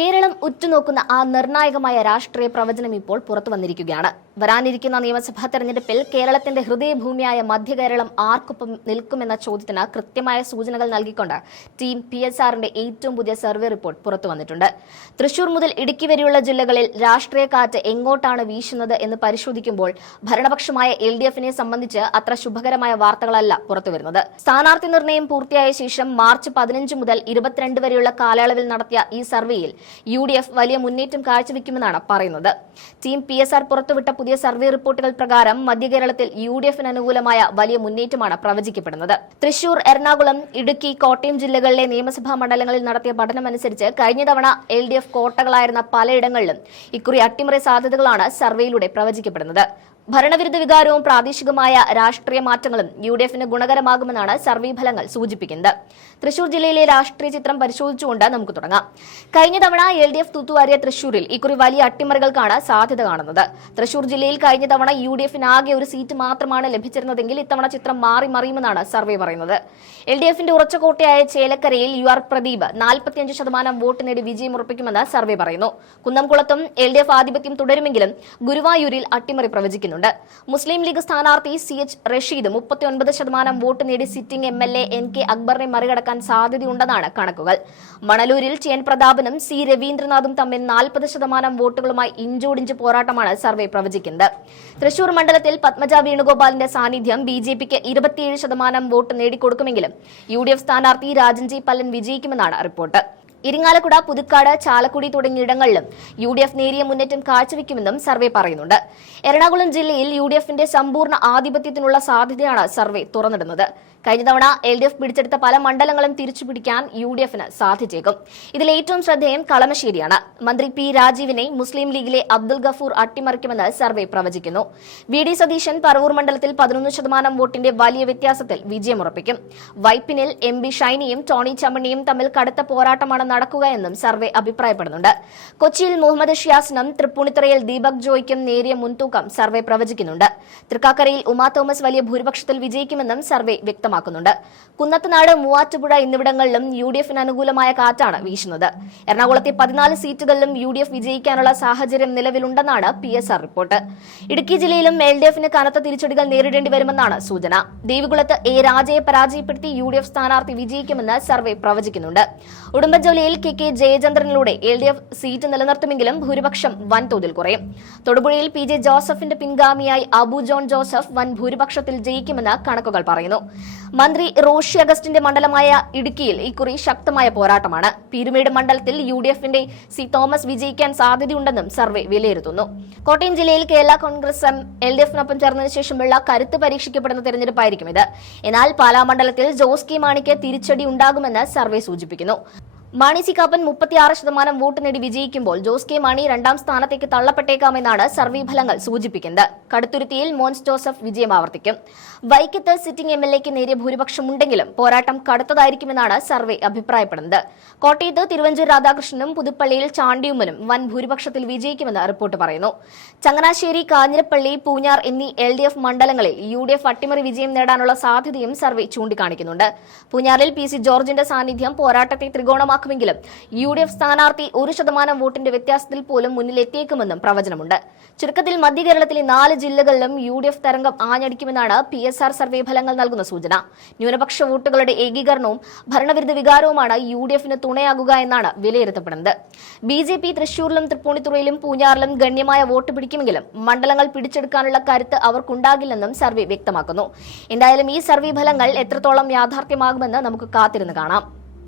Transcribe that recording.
കേരളം ഉറ്റുനോക്കുന്ന ആ നിർണായകമായ രാഷ്ട്രീയ പ്രവചനം ഇപ്പോൾ പുറത്തു വന്നിരിക്കുകയാണ്. വരാനിരിക്കുന്ന നിയമസഭാ തെരഞ്ഞെടുപ്പിൽ കേരളത്തിന്റെ ഹൃദയഭൂമിയായ മധ്യകേരളം ആർക്കൊപ്പം നിൽക്കുമെന്ന ചോദ്യത്തിന് കൃത്യമായ സൂചനകൾ നൽകിക്കൊണ്ട് ടീം PSRന്റെ ഏറ്റവും പുതിയ സർവേ റിപ്പോർട്ട് പുറത്തു വന്നിട്ടുണ്ട്. തൃശൂർ മുതൽ ഇടുക്കി വരെയുള്ള ജില്ലകളിൽ രാഷ്ട്രീയ കാറ്റ് എങ്ങോട്ടാണ് വീശുന്നത് എന്ന് പരിശോധിക്കുമ്പോൾ ഭരണപക്ഷമായ LDFനെ സംബന്ധിച്ച് അത്ര ശുഭകരമായ വാർത്തകളല്ല പുറത്തുവരുന്നത്. സ്ഥാനാർത്ഥി നിർണയം പൂർത്തിയായ ശേഷം മാർച്ച് 15 മുതൽ 22 വരെയുള്ള കാലയളവിൽ നടത്തിയ ഈ സർവേയിൽ UDF വലിയ മുന്നേറ്റം കാഴ്ചവെക്കുമെന്നാണ് പറയുന്നത്. ടീം PSR പുറത്തുവിട്ട പുതിയ സർവേ റിപ്പോർട്ടുകൾ പ്രകാരം മധ്യകേരളത്തിൽ UDFന് അനുകൂലമായ വലിയ മുന്നേറ്റമാണ് പ്രവചിക്കപ്പെടുന്നത്. തൃശൂർ, എറണാകുളം, ഇടുക്കി, കോട്ടയം ജില്ലകളിലെ നിയമസഭാ മണ്ഡലങ്ങളിൽ നടത്തിയ പഠനമനുസരിച്ച് കഴിഞ്ഞ തവണ LDF കോട്ടകളായിരുന്ന പലയിടങ്ങളിലും ഇക്കുറി അട്ടിമറി സാധ്യതകളാണ് സർവേയിലൂടെ പ്രവചിക്കപ്പെടുന്നത്. ഭരണവിരുദ്ധ വികാരവും പ്രാദേശികമായ രാഷ്ട്രീയ മാറ്റങ്ങളും UDFന് ഗുണകരമാകുമെന്നാണ് സർവേ ഫലങ്ങൾ സൂചിപ്പിക്കുന്നത്. തൃശൂർ ജില്ലയിലെ രാഷ്ട്രീയ ചിത്രം പരിശോധിച്ചുകൊണ്ട് നമുക്ക് തുടങ്ങാം. കഴിഞ്ഞ തവണ LDF തൂത്തുവാരിയ തൃശൂരിൽ ഇക്കുറി വലിയ അട്ടിമറികൾക്കാണ് സാധ്യത കാണുന്നത്. തൃശൂർ ജില്ലയിൽ കഴിഞ്ഞ തവണ UDFന് ആകെ ഒരു സീറ്റ് മാത്രമാണ് ലഭിച്ചിരുന്നതെങ്കിൽ ഇത്തവണ ചിത്രം മാറി മറിയുമെന്നാണ് സർവേ പറയുന്നത്. LDFന്റെ ഉറച്ച കോട്ടയായ ചേലക്കരയിൽ UR പ്രദീപ് 45% വോട്ട് നേടി വിജയമുറപ്പിക്കുമെന്ന് സർവേ പറയുന്നു. കുന്നംകുളത്തും LDF ആധിപത്യം തുടരുമെങ്കിലും ഗുരുവായൂരിൽ അട്ടിമറി പ്രവചിക്കുന്നു. മുസ്ലിം ലീഗ് സ്ഥാനാർത്ഥി CH റഷീദ് 39% വോട്ട് നേടി സിറ്റിംഗ് MLA NK അക്ബറിനെ മറികടക്കാൻ സാധ്യതയുണ്ടെന്നാണ് കണക്കുകൾ. മണലൂരിൽ CN പ്രതാപനും C രവീന്ദ്രനാഥും തമ്മിൽ 40% വോട്ടുകളുമായി ഇഞ്ചോടിഞ്ച് പോരാട്ടമാണ് സർവേ പ്രവചിക്കുന്നത്. തൃശൂർ മണ്ഡലത്തിൽ പത്മജ വേണുഗോപാലിന്റെ സാന്നിധ്യം BJPക്ക് 27% വോട്ട് നേടിക്കൊടുക്കുമെങ്കിലും UDF സ്ഥാനാർത്ഥി രാജൻ G പല്ലൻ വിജയിക്കുമെന്നാണ് റിപ്പോർട്ട്. ഇരിങ്ങാലക്കുട, പുതുക്കാട്, ചാലക്കുടി തുടങ്ങിയിടങ്ങളിലും UDF നേരിയ മുന്നേറ്റം കാഴ്ചവെക്കുമെന്നും സർവേ പറയുന്നുണ്ട്. എറണാകുളം ജില്ലയിൽ UDFന്റെ സമ്പൂർണ്ണ ആധിപത്യത്തിനുള്ള സാധ്യതയാണ് സർവേ തുറന്നിടുന്നത്. കഴിഞ്ഞ തവണ LDF പിടിച്ചെടുത്ത പല മണ്ഡലങ്ങളും തിരിച്ചുപിടിക്കാൻ UDFന് സാധിച്ചേക്കും. ഇതിൽ ഏറ്റവും ശ്രദ്ധേയം കളമശ്ശേരിയാണ്. മന്ത്രി P രാജീവിനെ മുസ്ലിം ലീഗിലെ അബ്ദുൽ ഗഫൂർ അട്ടിമറിക്കുമെന്ന് സർവേ പ്രവചിക്കുന്നു. VD സതീശൻ പറവൂർ മണ്ഡലത്തിൽ 11% വോട്ടിന്റെ വലിയ വ്യത്യാസത്തിൽ വിജയമുറപ്പിക്കും. വൈപ്പിനിൽ MB ഷൈനിയും ടോണി ചമ്മണിയും തമ്മിൽ കടുത്ത പോരാട്ടമാണ് നടക്കുക എന്നും സർവേ അഭിപ്രായപ്പെടുന്നുണ്ട്. കൊച്ചിയിൽ മുഹമ്മദ് ഷിയാസിനും തൃപ്പൂണിത്തുറയിൽ ദീപക് ജോയ്ക്കും നേരിയ മുൻതൂക്കം സർവേ പ്രവചിക്കുന്നുണ്ട്. തൃക്കാക്കരയിൽ ഉമാ തോമസ് വലിയ ഭൂരിപക്ഷത്തിൽ വിജയിക്കുമെന്നും സർവേ വ്യക്തമാക്കുന്നുണ്ട്. കുന്നത്തനാട്, മൂവാറ്റുപുഴ എന്നിവിടങ്ങളിലും UDFന് അനുകൂലമായ കാറ്റാണ് വീശുന്നത്. എറണാകുളത്തെ 14 സീറ്റുകളിലും UDF വിജയിക്കാനുള്ള സാഹചര്യം നിലവിലുണ്ടെന്നാണ് PSR റിപ്പോർട്ട്. ഇടുക്കി ജില്ലയിലും LDFന് കനത്ത തിരിച്ചടികൾ നേരിടേണ്ടി വരുമെന്നാണ് സൂചന. ദേവികുളത്ത് A രാജയെ പരാജയപ്പെടുത്തി UDF സ്ഥാനാർത്ഥി വിജയിക്കുമെന്ന് സർവേ പ്രവചിക്കുന്നുണ്ട്. ഉടുമ്പൻചോലയിൽ KK ജയചന്ദ്രനിലൂടെ LDF സീറ്റ് നിലനിർത്തുമെങ്കിലും ഭൂരിപക്ഷം വൻതോതിൽ കുറയും. തൊടുപുഴയിൽ PJ ജോസഫിന്റെ പിൻഗാമിയായി അബു ജോൺ ജോസഫ് വൻ ഭൂരിപക്ഷത്തിൽ ജയിക്കുമെന്ന് കണക്കുകൾ പറയുന്നു. മന്ത്രി റോഷി അഗസ്റ്റിന്റെ മണ്ഡലമായ ഇടുക്കിയിൽ ഇക്കുറി ശക്തമായ പോരാട്ടമാണ്. പീരുമേട് മണ്ഡലത്തിൽ UDFന്റെ C തോമസ് വിജയിക്കാൻ സാധ്യതയുണ്ടെന്നും സർവേ വിലയിരുത്തുന്നു. കോട്ടയം ജില്ലയിൽ കേരള കോൺഗ്രസ് LDFനൊപ്പം ചേർന്നതിനു ശേഷമുള്ള കരുത്ത് പരീക്ഷിക്കപ്പെടുന്ന തെരഞ്ഞെടുപ്പായിരിക്കും ഇത്. എന്നാൽ പാലാ മണ്ഡലത്തിൽ ജോസ് കെ മാണിക്ക് തിരിച്ചടി ഉണ്ടാകുമെന്ന് സർവേ സൂചിപ്പിക്കുന്നു. മാണി സി കാപ്പൻ 36% വോട്ട് നേടി വിജയിക്കുമ്പോൾ ജോസ് കെ മാണി 2ാം സ്ഥാനത്തേക്ക് തള്ളപ്പെട്ടേക്കാമെന്നാണ് സർവേ ഫലങ്ങൾ സൂചിപ്പിക്കുന്നത്. കടുത്തുരുത്തിയിൽ മോൻസ് ജോസഫ് വിജയം ആവർത്തിക്കും. വൈക്കത്ത് സിറ്റിംഗ് MLAക്ക് നേരിയ ഭൂരിപക്ഷമുണ്ടെങ്കിലും പോരാട്ടം കടുത്തതായിരിക്കുമെന്നാണ് സർവേ അഭിപ്രായപ്പെടുന്നത്. കോട്ടയത്ത് തിരുവഞ്ചൂർ രാധാകൃഷ്ണനും പുതുപ്പള്ളിയിൽ ചാണ്ടിയുമ്മനും വൻ ഭൂരിപക്ഷത്തിൽ വിജയിക്കുമെന്ന് റിപ്പോർട്ട് പറയുന്നു. ചങ്ങനാശ്ശേരി, കാഞ്ഞിരപ്പള്ളി, പൂഞ്ഞാർ എന്നീ LDF മണ്ഡലങ്ങളിൽ UDF അട്ടിമറി വിജയം നേടാനുള്ള സാധ്യതയും സർവേ ചൂണ്ടിക്കാണിക്കുന്നുണ്ട്. പൂഞ്ഞാറിൽ PC ജോർജിന്റെ സാന്നിധ്യം പോരാട്ടത്തെ ത്രികോണമാക്കുമെങ്കിലും UDF സ്ഥാനാർത്ഥി 1% വോട്ടിന്റെ വ്യത്യാസത്തിൽ പോലും മുന്നിലെത്തിയേക്കുമെന്നും പ്രവചനമുണ്ട്. ചുരുക്കത്തിൽ മധ്യകേരളത്തിലെ 4 ജില്ലകളിലും UDF തരംഗം ആഞ്ഞടിക്കുമെന്നാണ് PSR സർവേ ഫലങ്ങൾ നൽകുന്ന സൂചന. ന്യൂനപക്ഷ വോട്ടുകളുടെ ഏകീകരണവും ഭരണവിരുദ്ധ വികാരവുമാണ് UDFന് തുണയാകുക എന്നാണ് വിലയിരുത്തപ്പെടുന്നത്. BJP തൃശൂരിലും തൃപ്പൂണിത്തുറയിലും പൂഞ്ഞാറിലും ഗണ്യമായ വോട്ട് പിടിക്കുമെങ്കിലും മണ്ഡലങ്ങൾ പിടിച്ചെടുക്കാനുള്ള കരുത്ത് അവർക്കുണ്ടാകില്ലെന്നും സർവേ വ്യക്തമാക്കുന്നു. എന്തായാലും ഈ സർവേ ഫലങ്ങൾ എത്രത്തോളം യാഥാർത്ഥ്യമാകുമെന്ന് നമുക്ക് കാത്തിരുന്ന് കാണാം.